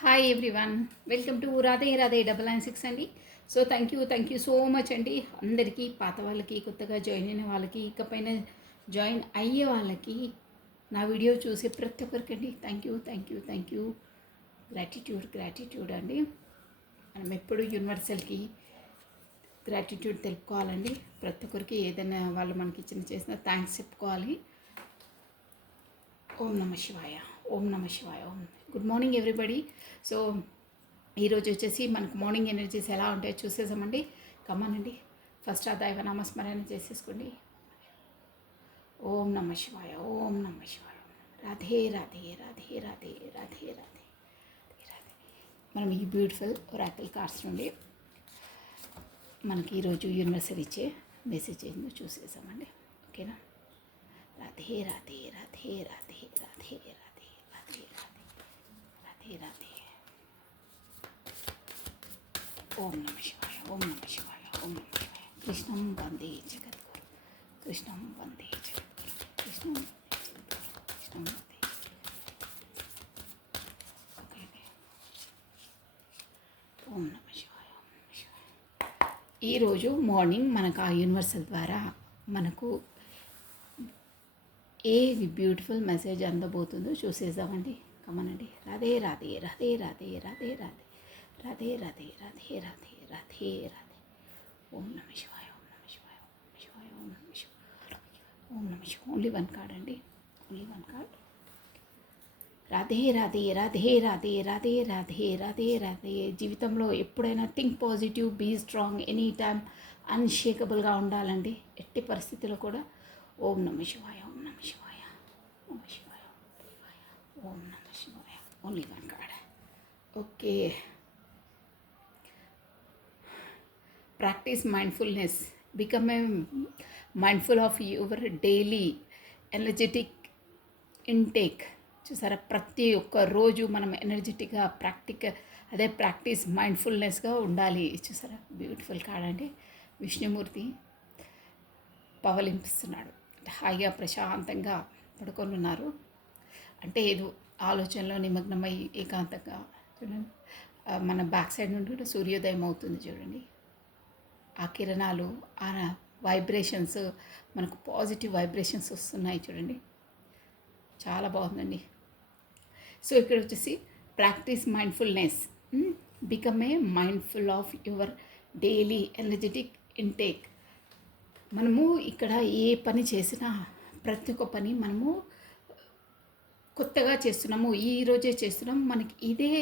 Hi everyone, welcome to Radhe Radhe 996 అండి. So thank you so much అండి. అందరికీ పాత వాళ్ళకి, కొత్తగా జాయిన్ అయిన వాళ్ళకి, ఇకపైన జాయిన్ అయ్యే వాళ్ళకి, నా వీడియో చూసే ప్రతి ఒక్కరికండి థ్యాంక్ యూ. గ్రాటిట్యూడ్ అండి. మనం ఎప్పుడు యూనివర్సల్కి గ్రాటిట్యూడ్ తెలుపుకోవాలండి. ప్రతి ఒక్కరికి ఏదైనా వాళ్ళు మనకి చేసిన థ్యాంక్స్ చెప్పుకోవాలి. ఓం నమ శివాయ, ఓం నమ శివాయ, ఓం. Good morning everybody. సో ఈరోజు వచ్చేసి మనకు మార్నింగ్ ఎనర్జీస్ ఎలా ఉంటాయో చూసేసామండి. కమానండి, ఫస్ట్ ఆ దైవ నామస్మరణ చేసేసుకోండి. ఓం నమ శివాయ, ఓం నమ శివాయ. రాధే రాధే రాధే రాధే రాధే రాధే రాధే. మనం ఈ బ్యూటిఫుల్ ఒరాకిల్ కార్డ్స్ నుండి మనకి ఈరోజు యూనివర్సల్ ఇచ్చే మెసేజ్ ఏందో చూసేసామండి. ఓకేనా? రాధే రాధే రాధే రాధే రాధే రాధే రాధే రాధే రాధే రాధే. ఓం నమ శివాయ, ఓం నమ శివాయ, ఓం నమ శివాయ. కృష్ణం వందే జగద్గురు, కృష్ణం వందే జగద్గురు, కృష్ణం వందే జగద్గురు, కృష్ణం వందే. ఓకే. ఓం నమ శివాయ, ఓం నమ శివాయ. ఈరోజు మార్నింగ్ మనకు ఆ యూనివర్సల్ ద్వారా మనకు ఏ బ్యూటిఫుల్ మెసేజ్ అందబోతుందో చూసేద్దామండి. కమనండి. రాధే రాధే రాధే రాధే రాధే రాధే రాధే రాధే రాధే రాధే రాధే రాధే. ఓం నమ శివాయ, ఓం నమ శివాయ, ఓం నమ శివాయ, ఓం నమ శివాయ, ఓం నమ శివాయ. ఓన్లీ వన్ కార్డ్ అండి, only one card. Radhe Radhe Radhe Radhe Radhe Radhe Radhe Radhe. జీవితంలో ఎప్పుడైనా think positive, be strong, any time అన్షేకబుల్గా ఉండాలండి. ఎట్టి పరిస్థితుల్లో కూడా. ఓం నమ శివాయ, ఓం నమ శివాయ, ఓం శివాయ, ఓం నమ శివాయ. Only one card. Okay. Practice mindfulness. Become a mindful of your daily energetic intake. చూసారా, ప్రతి ఒక్క రోజు మనం ఎనర్జెటిక్గా ప్రాక్టీస్ మైండ్ఫుల్నెస్గా ఉండాలి. చూసారా, బ్యూటిఫుల్ కార్డ్ అండి. విష్ణుమూర్తి పవలింపిస్తున్నాడు. హాయిగా ప్రశాంతంగా పడుకొని ఉన్నారు. అంటే ఏదో ఆలోచనలో నిమగ్నమై ఏకాంతంగా. చూడండి, మన బ్యాక్ సైడ్ నుండి సూర్యోదయం అవుతుంది చూడండి. ఆ కిరణాలు, ఆ వైబ్రేషన్స్, మనకు పాజిటివ్ వైబ్రేషన్స్ వస్తున్నాయి చూడండి. చాలా బాగుందండి. సో ఇక్కడ వచ్చేసి practice mindfulness. Become a mindful of your daily energetic intake. మనము ఇక్కడ ఏ పని చేసినా, ప్రతి ఒక్క పని మనము కొత్తగా చేస్తున్నాము, ఈరోజే చేస్తున్నాము, మనకి ఇదే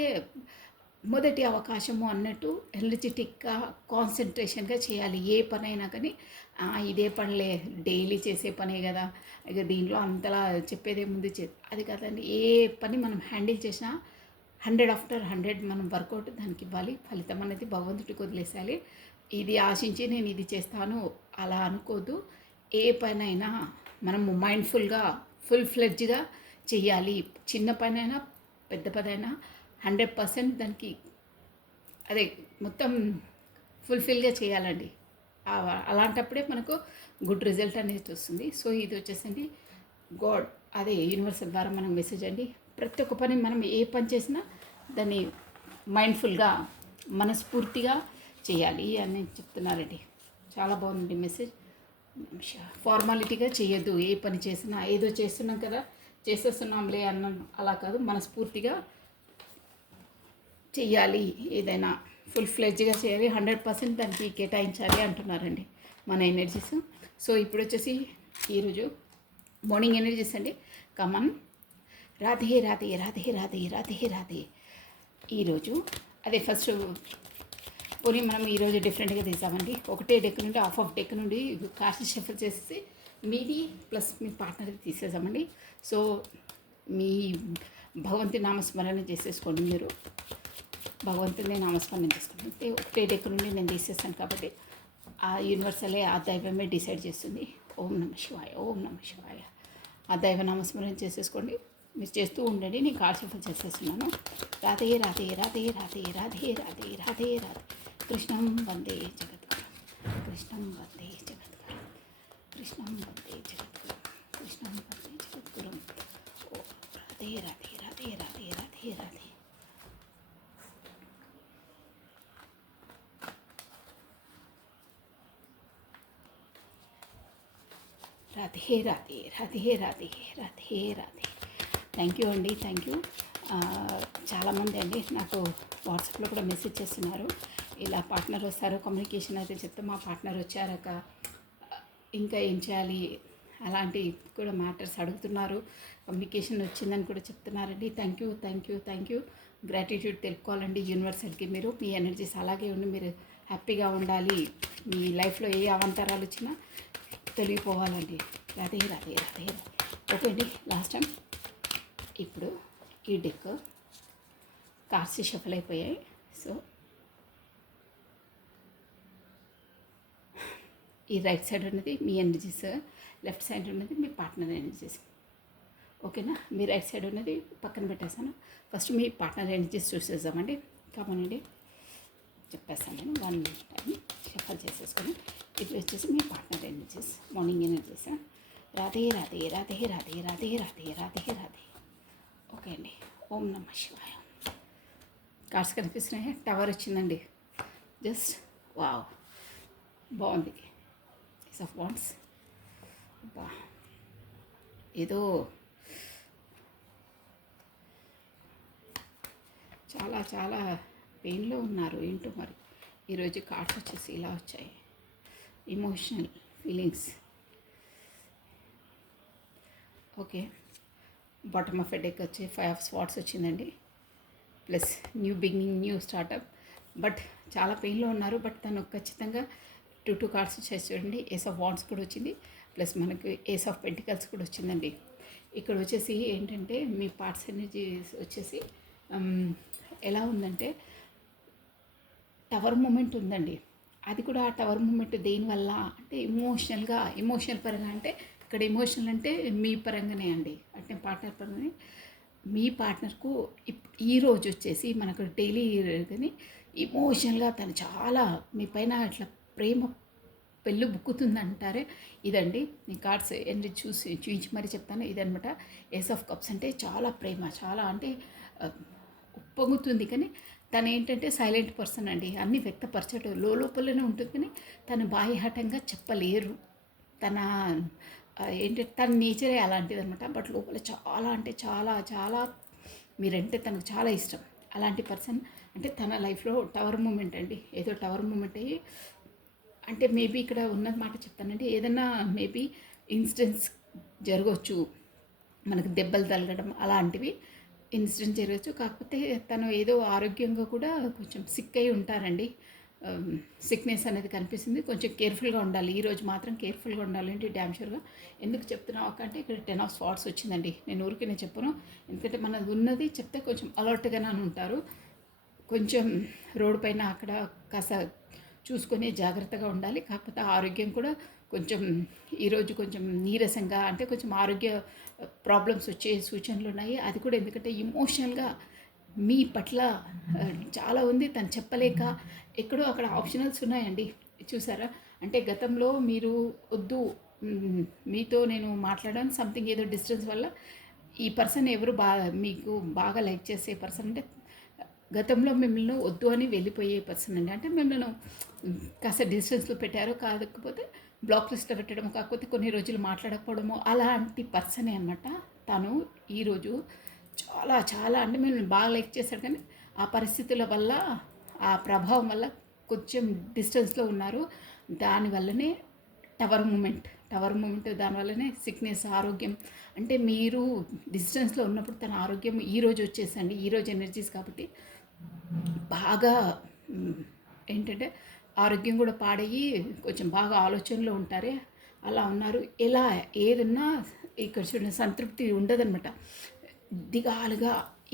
మొదటి అవకాశము అన్నట్టు ఎనర్జెటిక్గా కాన్సన్ట్రేషన్గా చేయాలి. ఏ పని అయినా కానీ ఇదే పనిలే, డైలీ చేసే పనే కదా, ఇక దీంట్లో అంతలా చెప్పేదే ముందు అది కదండి. ఏ పని మనం హ్యాండిల్ చేసినా 100/100 మనం వర్కౌట్ దానికి ఇవ్వాలి. ఫలితం అనేది భగవంతుడికి వదిలేసాలి. ఇది ఆశించి నేను ఇది చేస్తాను అలా అనుకోద్దు. ఏ పనైనా మనము మైండ్ఫుల్గా ఫుల్ ఫ్లెడ్జ్గా చెయ్యాలి. చిన్న పనైనా పెద్ద పనైనా 100% దానికి అదే మొత్తం ఫుల్ఫిల్గా చేయాలండి. అలాంటప్పుడే మనకు గుడ్ రిజల్ట్ అనేది వస్తుంది. సో ఇది వచ్చేసింది గాడ్, అదే యూనివర్సల్ ద్వారా మనం మెసేజ్ అండి. ప్రతి ఒక్క పని మనం ఏ పని చేసినా దాన్ని మైండ్ఫుల్గా, మనస్ఫూర్తిగా చేయాలి అని చెప్తున్నారండి. చాలా బాగుంది మెసేజ్. ఫార్మాలిటీగా చేయొద్దు. ఏ పని చేసినా ఏదో చేస్తున్నాం కదా, చేసేస్తున్నాంలే అన్న అలా కాదు, మనస్ఫూర్తిగా చెయ్యాలి. ఏదైనా ఫుల్ ఫ్లెడ్జ్గా చేయాలి, 100% దానికి కేటాయించాలి అంటున్నారండి మన ఎనర్జీస్. సో ఇప్పుడు వచ్చేసి ఈరోజు మార్నింగ్ ఎనర్జీస్ అండి. కమన్. రాధే రాధే రాధే రాధే రాధే రాధే. ఈరోజు అదే ఫస్ట్ పోనీ మనం ఈరోజు డిఫరెంట్గా తీసామండి. ఒకటే డెక్ నుండి ఆఫ్ డెక్ నుండి కార్డ్స్ షఫల్ చేసేసి మీది ప్లస్ మీ పార్ట్నర్ది తీసేసామండి. సో మీ భగవంతుని నామస్మరణ చేసేసుకోండి. మీరు భగవంతుని నామస్మరణ చేసుకుంటే ఒకటే డెక్ నుండి నేను తీసేసాను కాబట్టి ఆ యూనివర్సలే, ఆ దైవమే డిసైడ్ చేస్తుంది. ఓం నమ శివాయ, ఓం నమ శివాయ. ఆ దైవ నామస్మరణ చేసేసుకోండి. మీరు చేస్తూ ఉండండి, నేను కార్డ్ షఫల్ చేసేస్తున్నాను. రాధే రాధే రాధే రాధే రాధే రాధే రాధే రాధే. కృష్ణం వందే జగద్గురు, కృష్ణం వందే జగద్గురు, కృష్ణం వందే జగద్గురు, కృష్ణం వందే జగద్గురు. ఓ రాధే రాధే రాధే రాధే రాధే రాధే. రాధే రాధే రాధే రాధే రాధే రాధే. థ్యాంక్ యూ అండి, థ్యాంక్ యూ. చాలామంది అండి నాకు వాట్సాప్లో కూడా మెసేజ్ చేస్తున్నారు, ఇలా పార్ట్నర్ వస్తారు కమ్యూనికేషన్ అయితే చెప్తే మా పార్ట్నర్ వచ్చారక ఇంకా ఏం చేయాలి అలాంటి కూడా మ్యాటర్స్ అడుగుతున్నారు. కమ్యూనికేషన్ వచ్చిందని కూడా చెప్తున్నారండి. Thank you, thank you, thank you. Gratitude తెలుపుకోవాలండి యూనివర్సల్కి. మీరు మీ ఎనర్జీస్ అలాగే ఉండి మీరు హ్యాపీగా ఉండాలి. మీ లైఫ్లో ఏ అవంతరాలు వచ్చినా తెలియపోవాలండి. రాధే రాధే రాధే. ఓకే అండి, లాస్ట్ టైం ఇప్పుడు ఈ డెక్ కార్డ్స్ షఫల్ అయిపోయాయి. సో ఈ రైట్ సైడ్ ఉన్నది మీ ఎనర్జీస్, లెఫ్ట్ సైడ్ ఉన్నది మీ పార్ట్నర్ ఎనర్జీస్. ఓకేనా, మీ రైట్ సైడ్ ఉన్నది పక్కన పెట్టేసాను. ఫస్ట్ మీ పార్ట్నర్ ఎనర్జీస్ చూసేద్దామండి. కామనండి చెప్పేస్తాను నేను వన్ టైం షఫల్ చేసేసుకొని. ఇప్పుడు వచ్చేసి మీ partner energies, morning energies. Radhe Radhe Radhe Radhe Radhe Radhe Radhe Radhe. Okay అండి, ఓం నమ శివాయ. కార్డ్స్ కనిపిస్తున్నాయి, టవర్ వచ్చిందండి. జస్ట్ వావ్, బాగుంది. Ace of wands. బా ఏదో చాలా చాలా పెయిన్లో ఉన్నారు ఏంటో మరి. ఈరోజు కార్డ్స్ వచ్చేసి ఇలా వచ్చాయి, emotional feelings. Okay, bottom of deck వచ్చి 5 ఆఫ్ స్వార్డ్స్ వచ్చిందండి. Plus new beginning, new startup. But చాలా పెయిన్లో ఉన్నారు. బట్ తను ఖచ్చితంగా 2 కార్డ్స్ వచ్చేసి చూడండి. ఏస్ ఆఫ్ వాండ్స్ కూడా వచ్చింది, ప్లస్ మనకు ఏస్ ఆఫ్ పెంటికల్స్ కూడా వచ్చిందండి. ఇక్కడ వచ్చేసి ఏంటంటే మీ పార్ట్స్ ఎనర్జీ వచ్చేసి ఎలా ఉందంటే టవర్ మూమెంట్ ఉందండి. అది కూడా ఆ టవర్ మూమెంట్ దేనివల్ల అంటే ఎమోషనల్ పరంగా. అంటే ఇక్కడ ఎమోషనల్ అంటే మీ పరంగానే అండి, అంటే పార్ట్నర్ పరంగానే. మీ పార్ట్నర్కు ఈరోజు వచ్చేసి మనకు డైలీ కానీ ఎమోషనల్గా తను చాలా మీ పైన ఇట్లా ప్రేమ పెళ్ళు బుక్కుతుందంటారే ఇదండి. ఈ కార్డ్స్ ఎన్ని చూపించి మరీ చెప్తాను. ఇదనమాట ఏస్ ఆఫ్ కప్స్. అంటే చాలా ప్రేమ, చాలా అంటే ఉప్పొంగుతుంది. కానీ తను ఏంటంటే సైలెంట్ పర్సన్ అండి, అన్నీ వ్యక్తపరచడం లోపలనే ఉంటుంది కానీ తను బాహ్యహటంగా చెప్పలేరు. తన ఏంటంటే తన నేచరే అలాంటిది అనమాట. బట్ లోపల చాలా అంటే చాలా చాలా మీరంటే తనకు చాలా ఇష్టం. అలాంటి పర్సన్ అంటే తన లైఫ్లో టవర్ మూమెంట్ అండి, ఏదో టవర్ మూమెంట్ అయ్యి అంటే మేబీ ఇక్కడ ఉన్నది మాట చెప్తానండి. ఏదైనా మేబీ ఇన్సిడెంట్స్ జరగవచ్చు, మనకు దెబ్బలు తగలడం అలాంటివి ఇన్సిడెంట్ జరగచ్చు. కాకపోతే తను ఏదో ఆరోగ్యంగా కూడా కొంచెం సిక్ అయి ఉంటారండి. సిక్నెస్ అనేది కనిపిస్తుంది. కొంచెం కేర్ఫుల్గా ఉండాలి. ఈరోజు మాత్రం కేర్ఫుల్గా ఉండాలంటే డ్యామ్ షూర్గా. ఎందుకు చెప్తున్నావు అంటే ఇక్కడ 10 ఆఫ్ స్వార్డ్స్ వచ్చిందండి. నేను ఊరికి నేను చెప్పను, ఎందుకంటే మనది ఉన్నది చెప్తే కొంచెం అలర్ట్గానే ఉంటారు. కొంచెం రోడ్డు పైన అక్కడ కాస్త చూసుకొని జాగ్రత్తగా ఉండాలి. కాకపోతే ఆరోగ్యం కూడా కొంచెం ఈరోజు కొంచెం నీరసంగా, అంటే కొంచెం ఆరోగ్య ప్రాబ్లమ్స్ వచ్చే సూచనలు ఉన్నాయి. అది కూడా ఎందుకంటే ఎమోషనల్గా మీ పట్ల చాలా ఉంది, తను చెప్పలేక ఎక్కడో అక్కడ ఆప్షనల్స్ ఉన్నాయండి. చూసారా, అంటే గతంలో మీరు వద్దు మీతో నేను మాట్లాడాను సంథింగ్ ఏదో డిస్టెన్స్ వల్ల ఈ పర్సన్ ఎవరు మీకు బాగా లైక్ చేసే పర్సన్ అంటే గతంలో మిమ్మల్ని వద్దు అని వెళ్ళిపోయే పర్సన్ అండి. అంటే మిమ్మల్ని కాస్త డిస్టెన్స్లో పెట్టారో, కాకపోతే బ్లాక్ లిస్ట్లో పెట్టడం, కాకపోతే కొన్ని రోజులు మాట్లాడకపోవడము అలాంటి పర్సనే అనమాట. తను ఈరోజు చాలా చాలా అంటే మిమ్మల్ని బాగా లైక్ చేశాడు కానీ ఆ పరిస్థితుల వల్ల, ఆ ప్రభావం వల్ల కొంచెం డిస్టెన్స్లో ఉన్నారు. దానివల్లనే టవర్ మూమెంట్ దానివల్లనే సిక్నెస్, ఆరోగ్యం. అంటే మీరు డిస్టెన్స్లో ఉన్నప్పుడు తన ఆరోగ్యం ఈరోజు వచ్చేసండి, ఈరోజు ఎనర్జీస్ కాబట్టి బాగా ఏంటంటే ఆరోగ్యం కూడా పాడయ్యి కొంచెం బాగా ఆలోచనలో ఉంటారే అలా ఉన్నారు. ఎలా ఏదన్నా ఇక్కడ చూడండి సంతృప్తి ఉండదన్నమాట. దిగాలుగా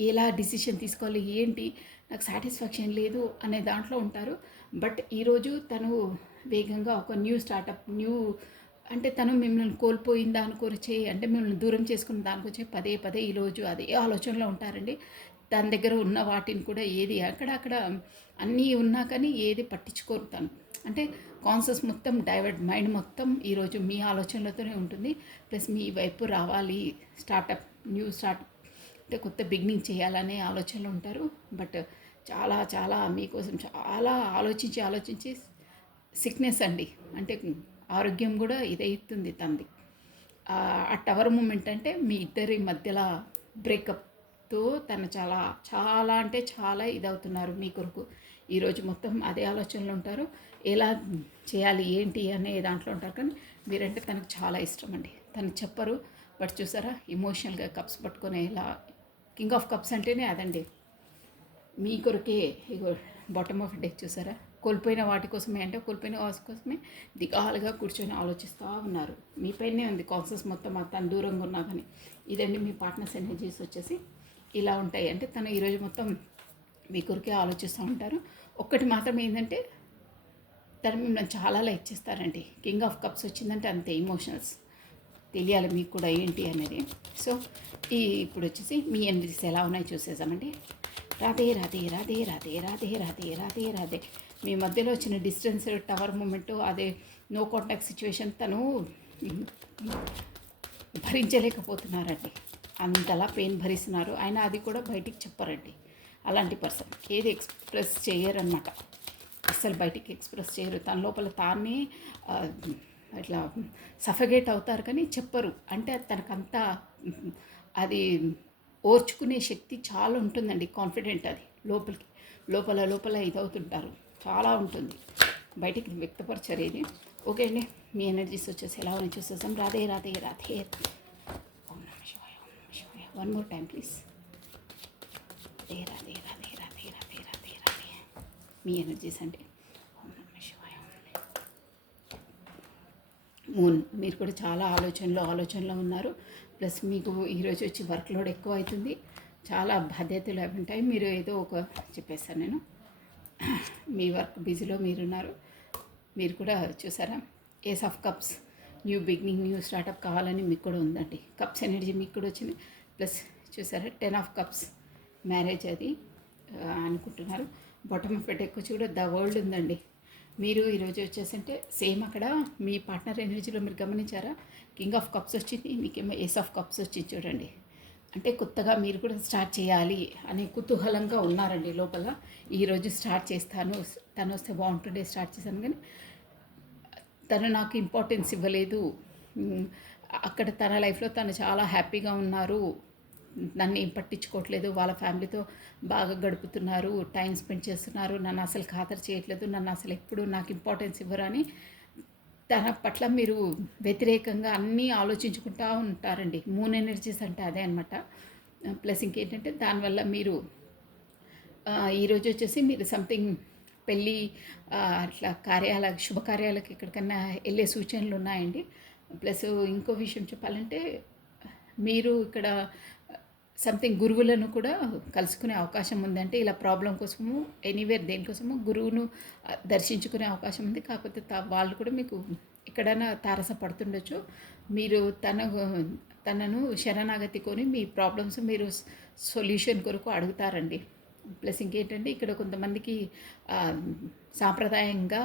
ఎలా డిసిషన్ తీసుకోవాలి, ఏంటి నాకు సాటిస్ఫాక్షన్ లేదు అనే దాంట్లో ఉంటారు. బట్ ఈరోజు తను వేగంగా ఒక న్యూ స్టార్టప్, అంటే తను మిమ్మల్ని కోల్పోయిన దానికొచ్చే, అంటే మిమ్మల్ని దూరం చేసుకున్న దానికొచ్చే పదే ఈరోజు అదే ఆలోచనలో ఉంటారండి. తన దగ్గర ఉన్న వాటిని కూడా ఏది అక్కడ అన్నీ ఉన్నా కానీ ఏది పట్టించుకోరు తను. అంటే కాన్షియస్ మొత్తం డైవర్ట్, మైండ్ మొత్తం ఈరోజు మీ ఆలోచనలతోనే ఉంటుంది. ప్లస్ మీ వైపు రావాలి, స్టార్టప్, న్యూ స్టార్ట్ అంటే కొత్త బిగినింగ్ చేయాలనే ఆలోచనలు ఉంటారు. బట్ చాలా చాలా మీకోసం చాలా ఆలోచించి సిక్నెస్ అండి, అంటే ఆరోగ్యం కూడా ఇదవుతుంది తనది. ఆ టవర్ మూమెంట్ అంటే మీ ఇద్దరి మధ్యలో బ్రేకప్తో తను చాలా చాలా అంటే చాలా ఇదవుతున్నారు మీ కొరకు. ఈరోజు మొత్తం అదే ఆలోచనలో ఉంటారు. ఎలా చేయాలి ఏంటి అనే దాంట్లో ఉంటారు. కానీ మీరంటే తనకు చాలా ఇష్టం అండి. తను చెప్పరు, బట్ చూసారా ఎమోషనల్గా కప్స్ పట్టుకొని ఇలా కింగ్ ఆఫ్ కప్స్ అంటేనే అదండి. మీ కొరకే ఇగో బాటమ్ ఆఫ్ డెక్ చూసారా, కోల్పోయిన వాటి కోసమే, అంటే కోల్పోయిన వాటి కోసమే దిగాలుగా కూర్చొని ఆలోచిస్తూ ఉన్నారు. మీపైనే ఉంది కాన్సెస్ మొత్తం, తను దూరంగా ఉన్నా కానీ. ఇదండి మీ పార్ట్నర్స్ ఎనర్జీస్ వచ్చేసి ఇలా ఉంటాయి. అంటే తను ఈరోజు మొత్తం మీ కొరకే ఆలోచిస్తూ ఉంటారు. ఒక్కటి మాత్రం ఏంటంటే తను మిమ్మల్ని చాలా లైక్ చేస్తారండి. కింగ్ ఆఫ్ కప్స్ వచ్చిందంటే అంతే ఎమోషనల్స్ తెలియాలి మీకు కూడా ఏంటి అనేది. సో ఇప్పుడు వచ్చేసి మీ ఎనర్జీస్ ఎలా ఉన్నాయో చూసేసామండి. రాధే రాధే రాధే రాధే రాధే రాధే రాధే రాధే. మీ మధ్యలో వచ్చిన డిస్టెన్స్, టవర్ మూమెంట్, అదే నో కాంటాక్ట్ సిచ్యువేషన్ తను భరించలేకపోతున్నారండి. అంతలా పెయిన్ భరిస్తున్నారు. ఆయన అది కూడా బయటికి చెప్పారండి. అలాంటి పర్సన్ ఏది ఎక్స్ప్రెస్ చేయరన్నమాట. అస్సలు బయటికి ఎక్స్ప్రెస్ చేయరు. తన లోపల తానే ఇట్లా సఫగేట్ అవుతారు కానీ చెప్పరు. అంటే తనకంతా అది ఓర్చుకునే శక్తి చాలా ఉంటుందండి. కాన్ఫిడెంట్ అది లోపల లోపల ఇదవుతుంటారు. చాలా ఉంటుంది, బయటికి వ్యక్తపరచరు ఇది. ఓకే అండి, మీ ఎనర్జీస్ వచ్చేసి ఎలా అని చూసేసాం. రాధే రాధే రాధే. ఓం నమః శివాయ, ఓం నమః శివాయ. One more time please. Radhe Radhe Radhe Radhe Radhe Radhe Radhe. Me energies అంటే ఓం నమః శివాయ. మూన్, మీరు కూడా చాలా ఆలోచనలో ఉన్నారు. ప్లస్ మీకు ఈరోజు వచ్చి వర్క్ లోడ్ ఎక్కువ అవుతుంది. చాలా బాధ్యతలు అవి ఉంటాయి. మీరు ఏదో ఒక చెప్పేస్తాను నేను, మీ వర్క్ బిజీలో మీరున్నారు. మీరు కూడా చూసారా ace of cups, new beginning, new startup కావాలని మీకు కూడా ఉందండి. కప్స్ ఎనర్జీ మీకు కూడా వచ్చింది. ప్లస్ చూసారా 10 ఆఫ్ కప్స్, మ్యారేజ్ అది అనుకుంటున్నారు. బాటమ్ ఆఫ్ డెక్ వచ్చి కూడా ద వరల్డ్ ఉందండి. మీరు ఈరోజు వచ్చేసంటే సేమ్ అక్కడ మీ పార్ట్నర్ ఎనర్జీలో మీరు గమనించారా, కింగ్ ఆఫ్ కప్స్ వచ్చింది, మీకేమో ఏస్ ఆఫ్ కప్స్ వచ్చింది చూడండి. అంటే కొత్తగా మీరు కూడా స్టార్ట్ చేయాలి అనే కుతూహలంగా ఉన్నారండి లోపల. ఈరోజు స్టార్ట్ చేస్తాను, తను వస్తే బాగుంటుండే స్టార్ట్ చేశాను, కానీ తను నాకు ఇంపార్టెన్స్ ఇవ్వలేదు. అక్కడ తన లైఫ్లో తను చాలా హ్యాపీగా ఉన్నారు, నన్ను ఏం పట్టించుకోవట్లేదు, వాళ్ళ ఫ్యామిలీతో బాగా గడుపుతున్నారు, టైం స్పెండ్ చేస్తున్నారు, నన్ను అసలు ఖాతరు చేయట్లేదు, నన్ను అసలు ఎప్పుడు నాకు ఇంపార్టెన్స్ ఇవ్వరు అని తన పట్ల మీరు వ్యతిరేకంగా అన్నీ ఆలోచించుకుంటూ ఉంటారండి. మూన్ ఎనర్జీస్ అంటే అదే అనమాట. ప్లస్ ఇంకేంటంటే దానివల్ల మీరు ఈరోజు వచ్చేసి మీరు సంథింగ్ పెళ్ళి అట్లా శుభకార్యాలకు ఎక్కడికన్నా వెళ్ళే సూచనలు ఉన్నాయండి. ప్లస్ ఇంకో విషయం చెప్పాలంటే మీరు ఇక్కడ సంథింగ్ గురువులను కూడా కలుసుకునే అవకాశం ఉందంటే ఇలా ప్రాబ్లం కోసము ఎనీవేర్ దేనికోసము గురువును దర్శించుకునే అవకాశం ఉంది. కాకపోతే వాళ్ళు కూడా మీకు ఎక్కడైనా తారసపడుతుండొచ్చు. మీరు తనను శరణాగతి కొని మీ ప్రాబ్లమ్స్ మీరు సొల్యూషన్ కొరకు అడుగుతారండి. ప్లస్ ఇంకేంటంటే ఇక్కడ కొంతమందికి సాంప్రదాయంగా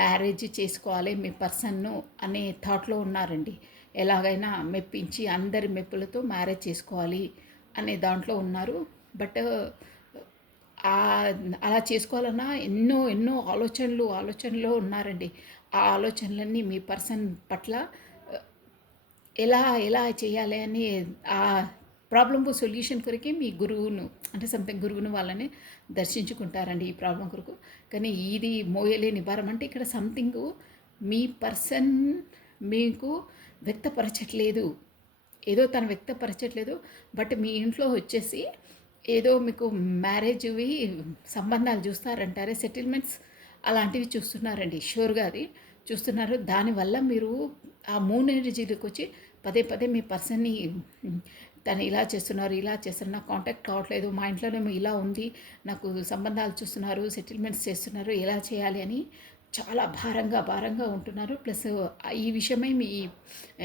మ్యారేజ్ చేసుకోవాలి మీ పర్సన్ను అనే థాట్లో ఉన్నారండి. ఎలాగైనా మెప్పించి అందరి మెప్పులతో మ్యారేజ్ చేసుకోవాలి అనే దాంట్లో ఉన్నారు. బట్ అలా చేసుకోవాలన్నా ఎన్నో ఎన్నో ఆలోచనలో ఉన్నారండి. ఆ ఆలోచనలన్నీ మీ పర్సన్ పట్ల ఎలా చేయాలి అని ఆ ప్రాబ్లంకు సొల్యూషన్ కొరకే మీ గురువును అంటే సంథింగ్ గురువును వాళ్ళని దర్శించుకుంటారండి ఈ ప్రాబ్లం కొరకు. కానీ ఇది మోయలేని భారం. అంటే ఇక్కడ సంథింగ్ మీ పర్సన్ మీకు వ్యక్తపరచట్లేదు, ఏదో తను వ్యక్తపరచట్లేదు. బట్ మీ ఇంట్లో వచ్చేసి ఏదో మీకు మ్యారేజ్వి సంబంధాలు చూస్తారంటారే, సెటిల్మెంట్స్ అలాంటివి చూస్తున్నారండి. షూర్గా అది చూస్తున్నారు. దానివల్ల మీరు ఆ మూన్ ఎనర్జీలకు వచ్చి పదే పదే మీ పర్సన్ని తను ఇలా చేస్తున్నారు నాకు కాంటాక్ట్ కావట్లేదు, మా ఇంట్లోనేమో ఇలా ఉంది, నాకు సంబంధాలు చూస్తున్నారు, సెటిల్మెంట్స్ చేస్తున్నారు, ఎలా చేయాలి అని చాలా భారంగా ఉంటున్నారు. ప్లస్ ఈ విషయమై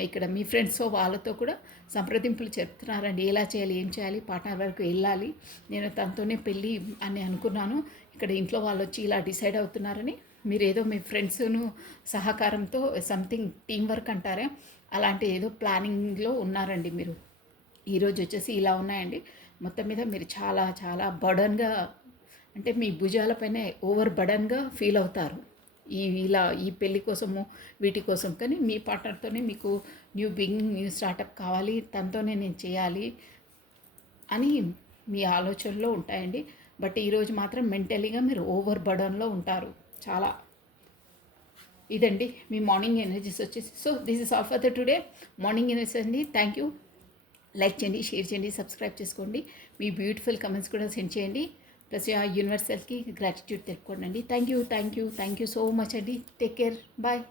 ఇక్కడ మీ ఫ్రెండ్స్ వాళ్ళతో కూడా సంప్రదింపులు చెప్తున్నారండి. ఎలా చేయాలి, ఏం చేయాలి, పార్ట్నర్ వరకు వెళ్ళాలి, నేను తనతోనే పెళ్ళి అని అనుకున్నాను, ఇక్కడ ఇంట్లో వాళ్ళు వచ్చి ఇలా డిసైడ్ అవుతున్నారని మీరు ఏదో మీ ఫ్రెండ్స్ను సహకారంతో సంథింగ్ టీం వర్క్ అంటారే అలాంటి ఏదో ప్లానింగ్లో ఉన్నారండి మీరు. ఈరోజు వచ్చేసి ఇలా ఉన్నాయండి. మొత్తం మీద మీరు చాలా చాలా బర్డన్గా అంటే మీ భుజాలపైనే ఓవర్ బర్డన్గా ఫీల్ అవుతారు ఇలా ఈ పెళ్ళి కోసము వీటి కోసం, కానీ మీ పార్ట్నర్తోనే మీకు న్యూ బిగినింగ్, న్యూ స్టార్టప్ కావాలి, తనతోనే నేను చేయాలి అని మీ ఆలోచనలో ఉంటాయండి. బట్ ఈరోజు మాత్రం మెంటలీగా మీరు ఓవర్ బర్డన్లో ఉంటారు చాలా. ఇదండి మీ మార్నింగ్ ఎనర్జీస్ వచ్చేసి. So this is all for the today morning energies అండి. Thank you. లైక్ చేయండి, షేర్ చేయండి, సబ్స్క్రైబ్ చేసుకోండి. మీ బ్యూటిఫుల్ కమెంట్స్ కూడా సెండ్ చేయండి. ప్లస్ ఆ యూనివర్సల్కి గ్రాటిట్యూడ్ తెలుపుకోండి. థ్యాంక్ యూ సో మచ్ అండి. Take care. బాయ్.